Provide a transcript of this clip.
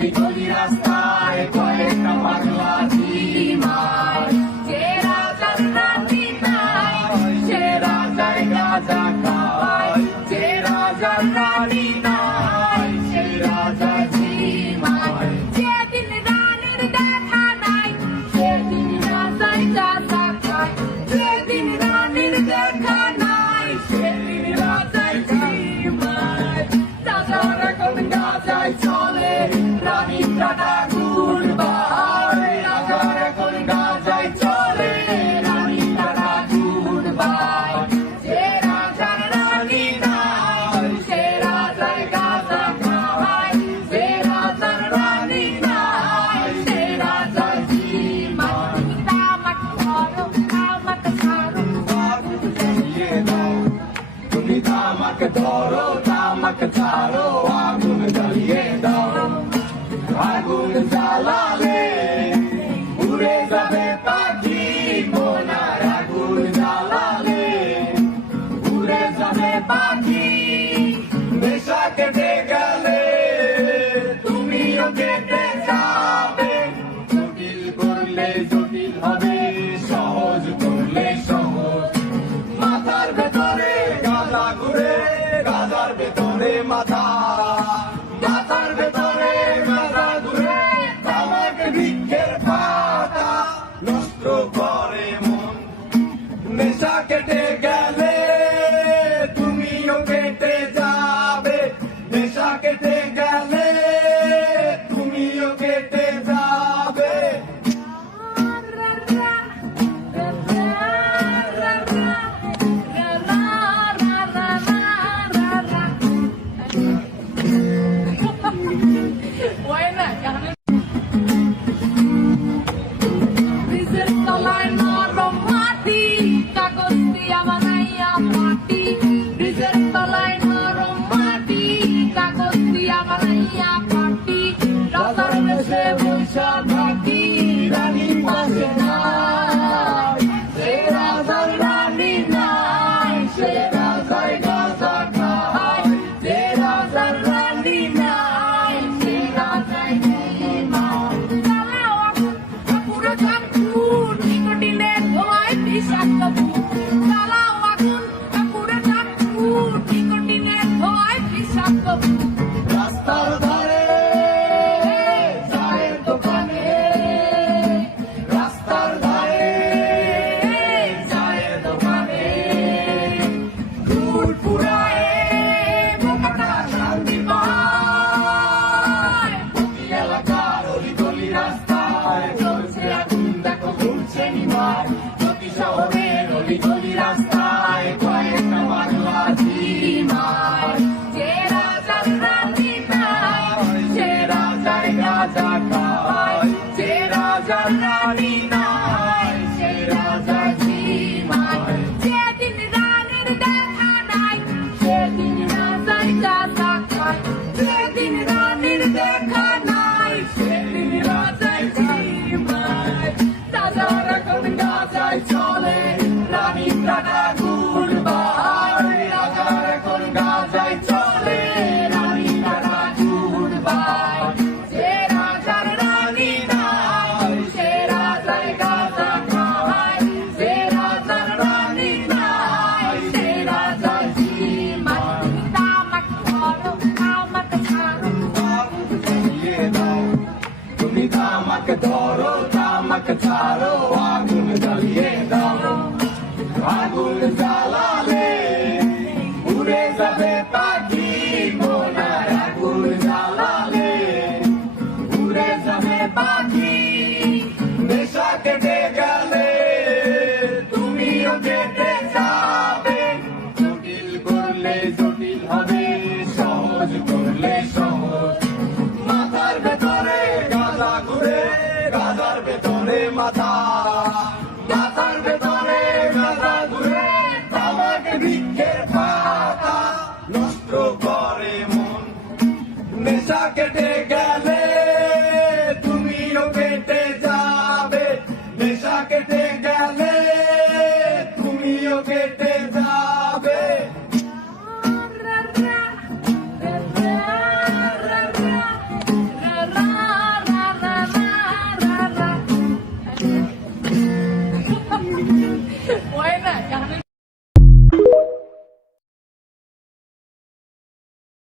গলি গলি রাস্তায় কয়েকটা পাগলা ঝিমায়। যে রাজার রানী নাই সে রাজায় গাঁজা খায়, যে রাজার রানী নাই সে রাজা ঝিমায়। যেদিন রানীর দেখা নাই সেদিন রাজায় গাঁজা খায়, যেদিন রানীর দেখা নাই সেদিন রাজায় ঝিমায়। রাজার এখন গাঁজায় চলে রানী কাটা গুড়বাই, রাজার এখন গাঁজায় চলে রানী কাটা গুড়বাই। যে রাজার রানী নাই সে রাজায় গাঁজা খায়, যে রাজার রানী নাই সে রাজা ঝিমায়। তামাক ধরো তামাক ছাড়ো আগুন জ্বালিয়ে দাও, তুমি তামাক ধরো তামাক ছাড়ো আগুন জ্বালিয়ে দাও। আগুন জ্বালালে উড়ে যাবে পাখি মনার, আগুন জ্বালালে উড়ে যাবে পাখি। নেশা কেটে গেলে তুমিও কেটে যাবে, জটিল করলে জটিল হবে, সহজ করলে সহজ। মাথার ভেতরে গাঁজা ঘুরে, গাঁজার ভেতরে মাথা, মাথার ভেতরে গাঁজা ঘুরে, তামাক বৃক্ষের পাতা নষ্ট করে মন। নেশা কেটে গেলে তুমিও কেটে যাবে, নেশা কেটে গেলে তুমিও কেটে যাবে। Buena, ব্রিজের তলায় নরম মাটি, কাগজ দিয়া বানাইয়া পাটি। ব্রিজের তলায় নরম মাটি, কাগজ দিয়া বানাইয়া পাটি। রাজার বেশে বৈশা থাকি রানীর পাশে নাই, সে রাজার রানী নাই সে রাজায় গাঁজা খায়, যে রাজার রানী নাই সে রাজায় ঝিমায়। জ্বালাও আগুন পুরো চাঁদপুর নিকটিনে ধোঁয়ায় বিষাক্ত ভূত। জ্বালাও আগুন পুরো চাঁদপুর নিকটিনে ধোঁয়ায় বিষাক্ত ভূত। রাস্তার ধারে চায়ের দোকানে, রাস্তার ধারে চায়ের দোকানে ফুল ফুরায় বোকাটা শান্তি পায়। প্রতি এলাকার অলি গলি রাস্তায় চলছে আগুন দেখো ঘুরছে নিমায়। প্রতি শহরের অলি গলি রাস্তায় কয়েকটা পাগলা ঝিমায়। যে রাজার রানী নাই সে রাজায় গাঁজা খায়, যে রাজার রানী নাই সে রাজা ঝিমায়। যেদিন রানীর দেখা নাই সেদিন রাজায় গাঁজা খায়, যেদিন রানীর দেখা নাই সেদিন রাজায় ঝিমায়। রাজার এখন গাঁজায় চলে রানী কাটা গুড়বাই, রাজার এখন গাঁজায় চলে রানী কাটা গুড়বাই। যে রাজার রানী নাই সে রাজায় গাঁজা খায়, যে রাজার রানী নাই সে রাজা ঝিমায়। তামাক ধরো তামাক ছাড়ো আগুন জ্বালিয়ে দাও, তুমি তামাক ধরো তামাক ছাড়ো আগুন জ্বালিয়ে দাও। আগুন জ্বালালে উড়ে যাবে পাখি মনার, আগুন জ্বালালে উড়ে যাবে পাখি। নেশা কেটে গেলে তুমিও কেটে যাবে, জটিল করলে জটিল হবে, সহজ করলে সহজ। মাথার ভেতরে গাঁজা ঘুরে, গাঁজার ভেতরে মাথা, মাথার ভেতরে গাঁজা ঘুরে, তামাক বৃক্ষের পাতা নষ্ট করে মন। নেশা কেটে গেলে